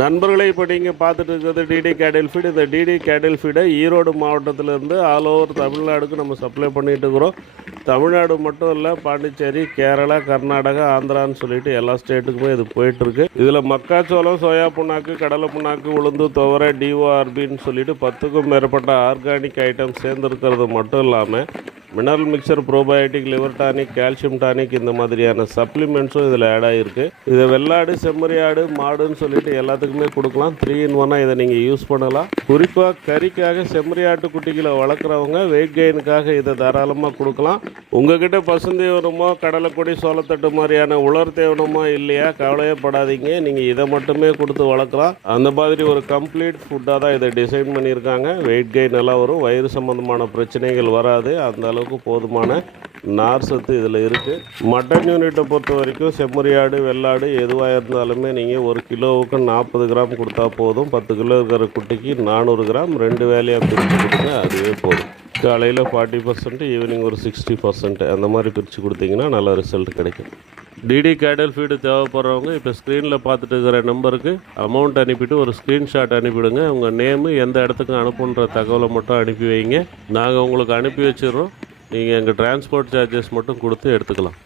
நண்பர்களே, இப்போ நீங்கள் பார்த்துட்டு இருக்கிறது டிடி கேட்டில் ஃபீடு. இந்த டிடி கேட்டில் ஃபீடை ஈரோடு மாவட்டத்திலேருந்து ஆல் ஓவர் தமிழ்நாடுக்கு நம்ம சப்ளை பண்ணிகிட்டு இருக்கிறோம். தமிழ்நாடு மட்டும் இல்லை, பாண்டிச்சேரி, கேரளா, கர்நாடகா, ஆந்திரான்னு சொல்லிட்டு எல்லா ஸ்டேட்டுக்குமே இது போயிட்டுருக்கு. இதில் மக்காச்சோளம், சோயா புண்ணாக்கு, கடலை புண்ணாக்கு, உளுந்து, துவரை, டிஓஆர்பின்னு சொல்லிட்டு 10க்கும் மேற்பட்ட ஆர்கானிக் ஐட்டம் சேர்ந்துருக்கிறது மட்டும் இல்லாமல் mineral mixer, probiotic, liver tonic, calcium tonic இந்த மாதிரியான சப்ளிமெண்ட்ஸும் இதில் ஆட் ஆகிருக்கு. இதை வெள்ளாடு, செம்மறியாடு, மாடுன்னு சொல்லிட்டு எல்லாத்துக்குமே கொடுக்கலாம். 3 in 1 இதை நீங்கள் யூஸ் பண்ணலாம். குறிப்பாக கறிக்காக செம்மறியாட்டு குட்டிகளை வளர்க்குறவங்க வெயிட் கெயினுக்காக இதை தாராளமாக கொடுக்கலாம். உங்ககிட்ட பசுந்தீவனமோ, கடலைக்கொடி, சோளத்தட்டு மாதிரியான உலர் தேவனமோ இல்லையா, கவலையே படாதீங்க. நீங்கள் இதை மட்டுமே கொடுத்து வளர்க்கலாம். அந்த மாதிரி ஒரு கம்ப்ளீட் ஃபுட்டாக தான் இதை டிசைன் பண்ணியிருக்காங்க. வெயிட் கெயின் எல்லாம் வரும், வயிறு சம்மந்தமான பிரச்சனைகள் வராது. அந்த அளவுக்கு போதுமான நார் சத்து இதில் இருக்குது. மட்டன் யூனிட்டை பொறுத்த வரைக்கும் செம்மறியாடு, வெள்ளாடு எதுவாக இருந்தாலுமே நீங்கள் 1 கிலோவுக்கு 40 கிராம் கொடுத்தா போதும். 10 கிலோ இருக்கிற குட்டிக்கு 400 கிராம் 2 வேலையாக பிரித்து கொடுங்க, அதுவே போதும். காலையில் 40%, ஈவினிங் ஒரு 60% அந்த மாதிரி பிரித்து கொடுத்தீங்கன்னா நல்ல ரிசல்ட் கிடைக்கும். டிடி கேட்டில் ஃபீடு தேவைப்படுறவங்க இப்போ ஸ்க்ரீனில் பார்த்துட்டு இருக்கிற நம்பருக்கு அமௌண்ட் அனுப்பிட்டு ஒரு ஸ்க்ரீன்ஷாட் அனுப்பிவிடுங்க. உங்கள் நேமு, எந்த இடத்துக்கு அனுப்புன்ற தகவலை மட்டும் அனுப்பி வைங்க. நாங்கள் உங்களுக்கு அனுப்பி வச்சிடுறோம். நீங்கள் எங்கள் டிரான்ஸ்போர்ட் சார்ஜஸ் மட்டும் கொடுத்து எடுத்துக்கலாம்.